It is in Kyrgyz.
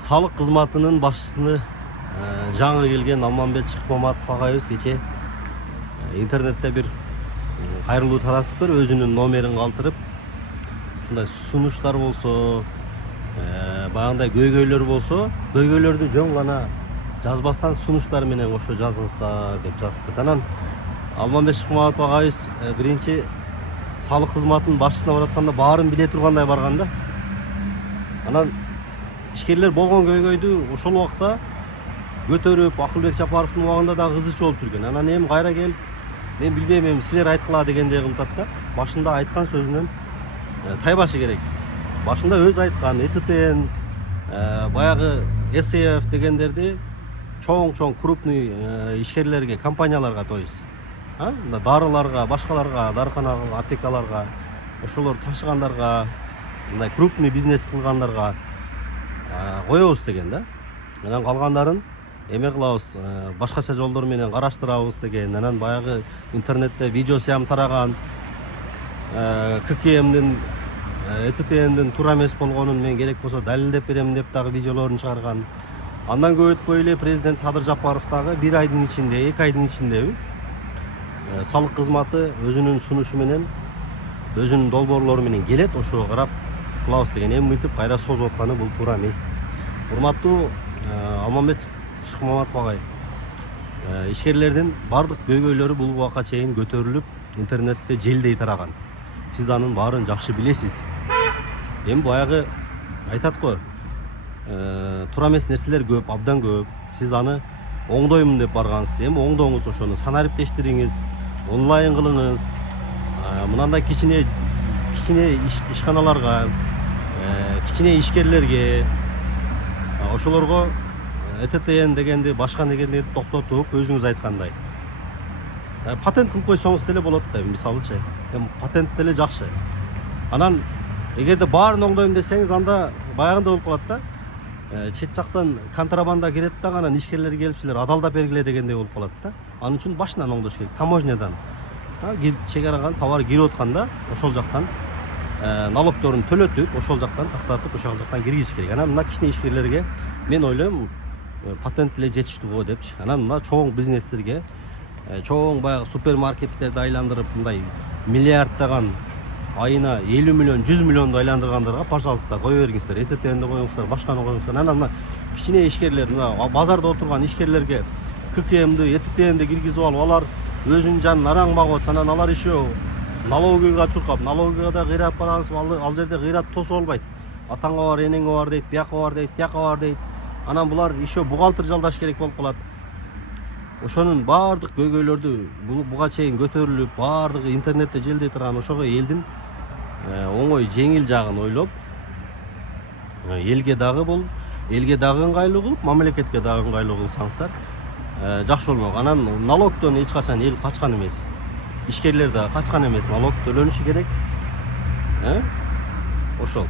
Sağlık kızmatının başçısını жаңы келген Алмамбет Шыкмаматов агайыбыз кече интернетте bir кайрылуу таратыптыр, өзүнүн номерин калтырып, ушундай сунуштар болсо, баягындай көйгөйлөр болсо, көйгөйлөрдү жөн гана жазбастан сунуштар менен кошо жазыңыздар деп жазыптыр. Анан Алмамбет Шыкмаматов агайыбыз биринчи sağlık kızmatынын башчысына баратканда баарын биле тургандай барган да. Анан ишкерлер болгон көйгөйдү ошол убакта көтөрүп, Акылбек Жапаровдун убагында да кызычы болуп жүргөн. Анан эми кайра келип, мен билбейм, эми силер айткыла дегендей кылып атат да. Башында айткан сөзүнөн тайбашы керек. Башында өзү айткан ЭТТН, баягы СФ дегендерди чоң крупный ишкерлерге, компанияларга, то есть дарыларга, башкаларга, дарыканага, аптекаларга, ошолор ташыгандарга, мындай крупный бизнес кылгандарга коебуз деген да. Анан калгандарын эме кылабыз, башкача жолдор менен караштырабыз деген. Анан баягы интернетте видео сыям тараган ККМдин, ЭТТНдин туура эмес болгонун мен керек болсо далилдеп берем деп дагы видеолорун чыгарган. Андан көп өтпөй эле президент Садыр Жапаров дагы 1 айдын ичинде, 2 айдын ичинде салык кызматы өзүнүн сунушу менен, өзүнүн долбоорлору менен келет, ошого карап кылабыз деген. Эми мынтип кайра созуп атканы бул туура эмес. Урматтуу Алмамбет Шыкмаматов агай, ишкерлердин бардык көйгөйлөрү бул убакка чейин көтөрүлүп, интернетте желдей тараган. Сиз анын баарын жакшы билесиз. Эми баягы айтат го, туура эмес нерселер көп, абдан көп. Сиз аны оңдоймун деп баргансыз. Эми оңдоңуз, ошону санариптештириңиз, онлайн кылыңыз. Мынандай кичине ишканаларга, кичине ишкерлерге, ошолорго ЭТТН дегенди, башка дегенди токтотуп, өзүңүз айткандай патент кылып койсоңуз деле болот да, мисалычы. Эми патент деле жакшы. Анан эгерде баарын оңдойм десеңиз, анда баягында болуп калат да. Чет жактан контрабанда кирет да, анан ишкерлер келип силер адалдап бергиле дегендей болуп калат да. Анын үчүн башынан оңдош керек. Таможнядан чегарадан товар кирип атканда, ошол жактан налогторун төлөтүп, ошол жактан тактатып, ошол жактан киргизиш керек. Анан мына кичине ишкерлерге мен ойлойм, патент эле жетиштүү го депчи. Анан мына чоң бизнестерге, чоң баягы супермаркеттерди айландырып, мындай миллиарддаган айына 50 миллион, 100 миллионду айландыргандарга, пожалуйста, кое бериңиздер. ЭТТНди коюңуздар, башканы коюңуздар. Анан мына кичине ишкерлер, мына базарда отурган ишкерлерге ККМди, ЭТТНди киргизип алып, алар өзүнүн жанын араң багып атса, анан алар еще налогыга чуркап, налогыга кыйрап барасыз, ал жерде кыйрап тосуп албайт. Атаңга бар, энеңге бар дейт, бияка бар дейт, тияка бар дейт. Анан булар еще бухгалтер жалдаш керек болуп калат. Ошонун баардык көйгөйлөрдү буга чейин көтөрүлүп, баардыгы интернетте желдей турган, ошого элдин оңой жеңил жагын ойлоп, элге дагы ыңгайлуу кылып, мамлекетке дагы ыңгайлуу кылсаңыздар жакшы болмок. Анан налогдон эч качан эл качкан эмес. Ишкерлер да качкан эмес, налог төлөнүшү керек. Ошол.